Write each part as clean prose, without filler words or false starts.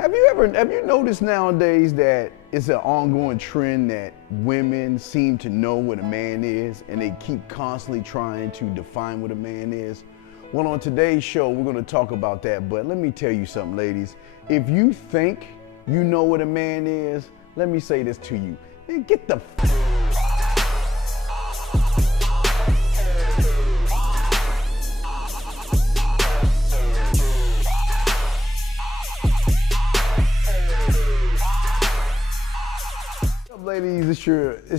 Have you noticed nowadays that it's an ongoing trend that women seem to know what a man is and they keep constantly trying to define what a man is? Well, on today's show, we're going to talk about that, but let me tell you something, ladies. If you think you know what a man is, let me say this to you. Man, get the ladies, it's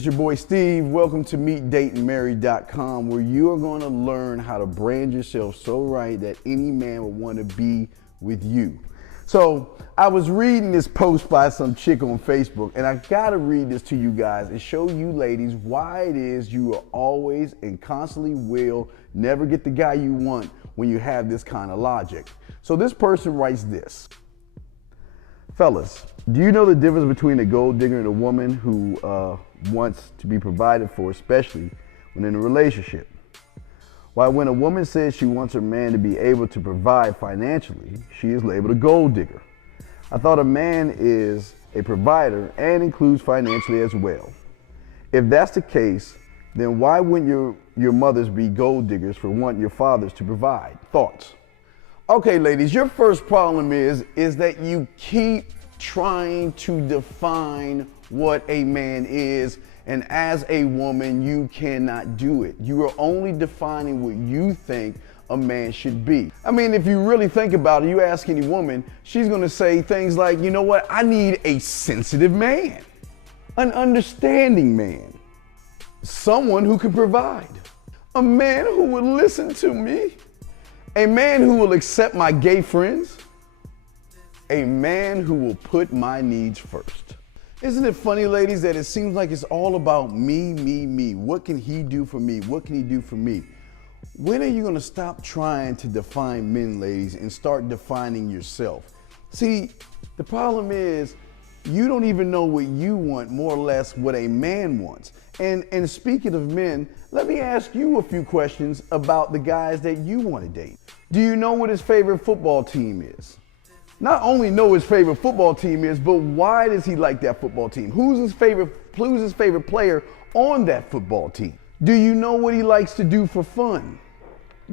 your boy Steve. Welcome to needn't.com, where you are going to learn how to brand yourself so right that any man would want to be with you. So I was reading this post by some chick on Facebook, and I gotta read this to you guys and show you ladies why it is you are always and constantly will never get the guy you want when you have this kind of logic. So this person writes this. Fellas, do you know the difference between a gold digger and a woman who wants to be provided for, especially when in a relationship? Why, when a woman says she wants her man to be able to provide financially, she is labeled a gold digger. I thought a man is a provider and includes financially as well. If that's the case, then why wouldn't your mothers be gold diggers for wanting your fathers to provide? Thoughts? Okay, ladies, your first problem is that you keep trying to define what a man is, and as a woman, you cannot do it. You are only defining what you think a man should be. I mean, if you really think about it, you ask any woman, she's gonna say things like, you know what, I need a sensitive man, an understanding man, someone who can provide, a man who would listen to me, a man who will accept my gay friends, a man who will put my needs first. Isn't it funny, ladies, that it seems like it's all about me, me, me. What can he do for me? What can he do for me? When are you gonna stop trying to define men, ladies, and start defining yourself? See, the problem is you don't even know what you want, more or less what a man wants. And speaking of men, let me ask you a few questions about the guys that you want to date. Do you know what his favorite football team is? Not only know his favorite football team is, but why does he like that football team? Who's his favorite player on that football team? Do you know what he likes to do for fun?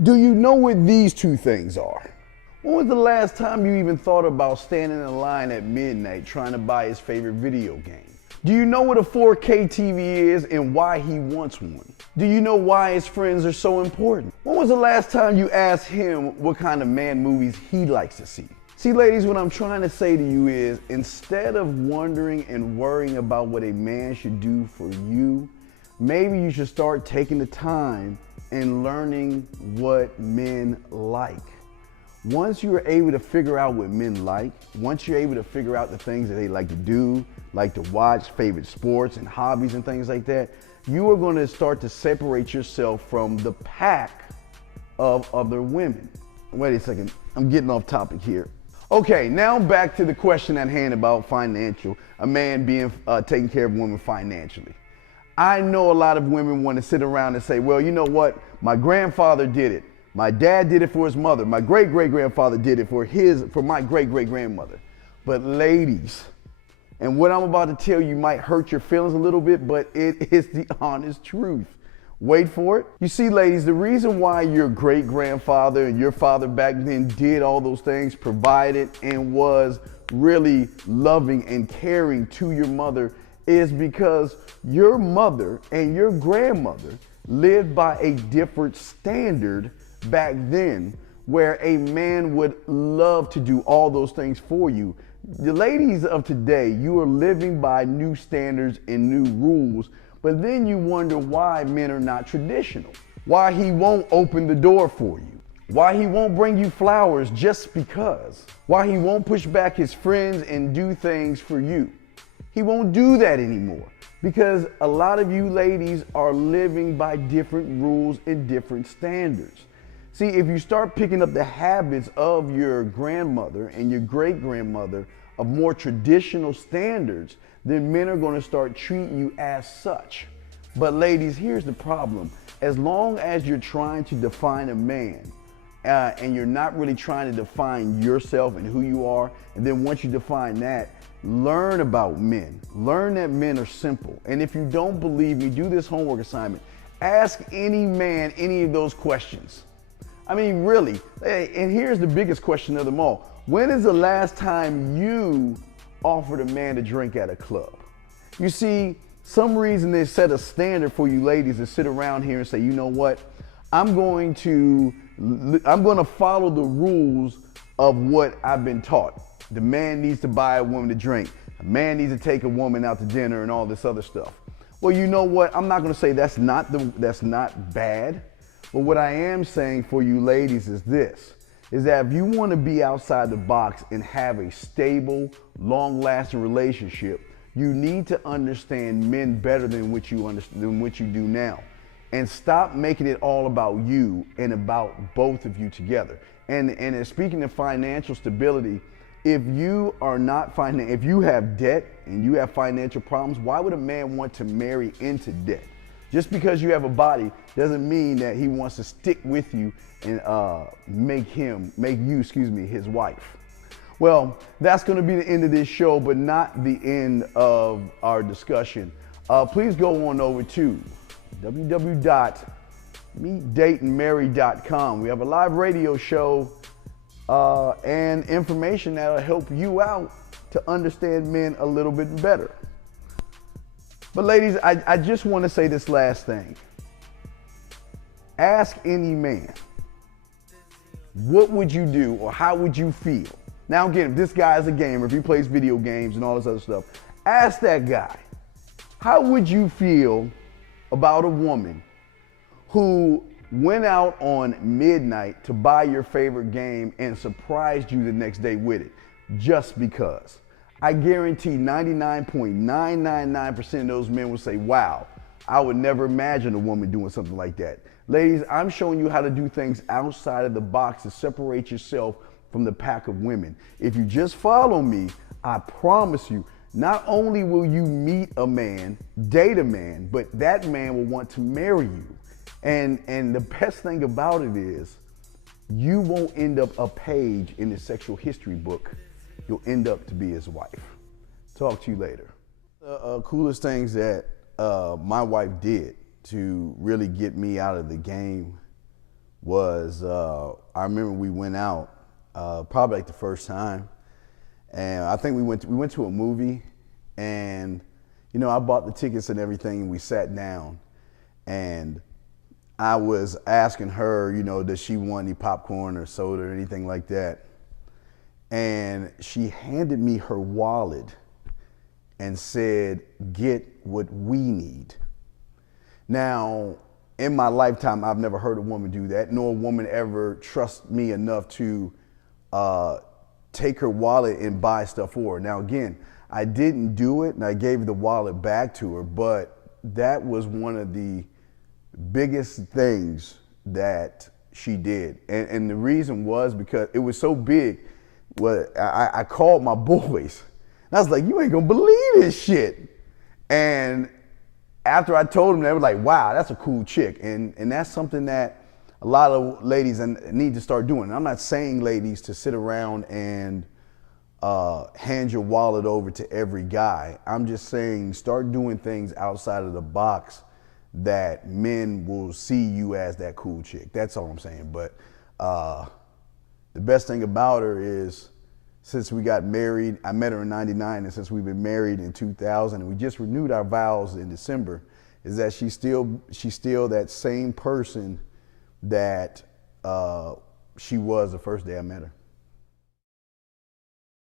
Do you know what these two things are? When was the last time you even thought about standing in line at midnight trying to buy his favorite video game? Do you know what a 4K TV is and why he wants one? Do you know why his friends are so important? When was the last time you asked him what kind of man movies he likes to see? See, ladies, what I'm trying to say to you is, instead of wondering and worrying about what a man should do for you, maybe you should start taking the time and learning what men like. Once you are able to figure out what men like, once you're able to figure out the things that they like to do, like to watch, favorite sports and hobbies and things like that, you are going to start to separate yourself from the pack of other women. Wait a second, I'm getting off topic here. Okay, now back to the question at hand about financial, a man being taking care of a woman financially. I know a lot of women want to sit around and say, well, you know what, my grandfather did it. My dad did it for his mother. My great-great-grandfather did it for my great-great-grandmother. But ladies, and what I'm about to tell you might hurt your feelings a little bit, but it is the honest truth. Wait for it. You see, ladies, the reason why your great-grandfather and your father back then did all those things, provided and was really loving and caring to your mother, is because your mother and your grandmother lived by a different standard back then, where a man would love to do all those things for you. The ladies of today, you are living by new standards and new rules, but then you wonder why men are not traditional, why he won't open the door for you, why he won't bring you flowers just because, why he won't push back his friends and do things for you. He won't do that anymore because a lot of you ladies are living by different rules and different standards. See, if you start picking up the habits of your grandmother and your great-grandmother of more traditional standards, then men are going to start treating you as such. But ladies, here's the problem. As long as you're trying to define a man and you're not really trying to define yourself and who you are, and then once you define that, learn about men. Learn that men are simple. And if you don't believe me, do this homework assignment. Ask any man any of those questions. I mean, really. And here's the biggest question of them all. When is the last time you offered a man a drink at a club? You see, some reason they set a standard for you ladies to sit around here and say, you know what? I'm going to follow the rules of what I've been taught. The man needs to buy a woman a drink. A man needs to take a woman out to dinner and all this other stuff. Well, you know what? I'm not going to say that's not bad. But what I am saying for you ladies is this, is that if you want to be outside the box and have a stable, long-lasting relationship, you need to understand men better than what you do now. And stop making it all about you and about both of you together. And speaking of financial stability, if you have debt and you have financial problems, why would a man want to marry into debt? Just because you have a body doesn't mean that he wants to stick with you and make you his wife. Well, that's going to be the end of this show, but not the end of our discussion. Please go on over to www.meetdateandmarry.com. We have a live radio show and information that'll help you out to understand men a little bit better. But ladies, I just want to say this last thing. Ask any man, what would you do or how would you feel? Now again, if this guy is a gamer, if he plays video games and all this other stuff, ask that guy, how would you feel about a woman who went out on midnight to buy your favorite game and surprised you the next day with it, just because? I guarantee 99.999% of those men will say, wow, I would never imagine a woman doing something like that. Ladies, I'm showing you how to do things outside of the box to separate yourself from the pack of women. If you just follow me, I promise you, not only will you meet a man, date a man, but that man will want to marry you. And the best thing about it is, you won't end up a page in the sexual history book. You'll end up to be his wife. Talk to you later. The coolest things that my wife did to really get me out of the game was, I remember we went out, probably like the first time, and I think we went to a movie, and you know, I bought the tickets and everything, and we sat down, and I was asking her, you know, does she want any popcorn or soda or anything like that? And she handed me her wallet and said, get what we need. Now, in my lifetime, I've never heard a woman do that, nor a woman ever trust me enough to take her wallet and buy stuff for her. Now, again, I didn't do it, and I gave the wallet back to her, but that was one of the biggest things that she did. And the reason was because it was so big. Well, I called my boys, and I was like, you ain't gonna believe this shit. And after I told them, they were like, wow, that's a cool chick. And that's something that a lot of ladies need to start doing. And I'm not saying, ladies, to sit around and hand your wallet over to every guy. I'm just saying, start doing things outside of the box that men will see you as that cool chick. That's all I'm saying. But the best thing about her is, since we got married, I met her in '99, and since we've been married in 2000, and we just renewed our vows in December, is that she's still that same person that she was the first day I met her.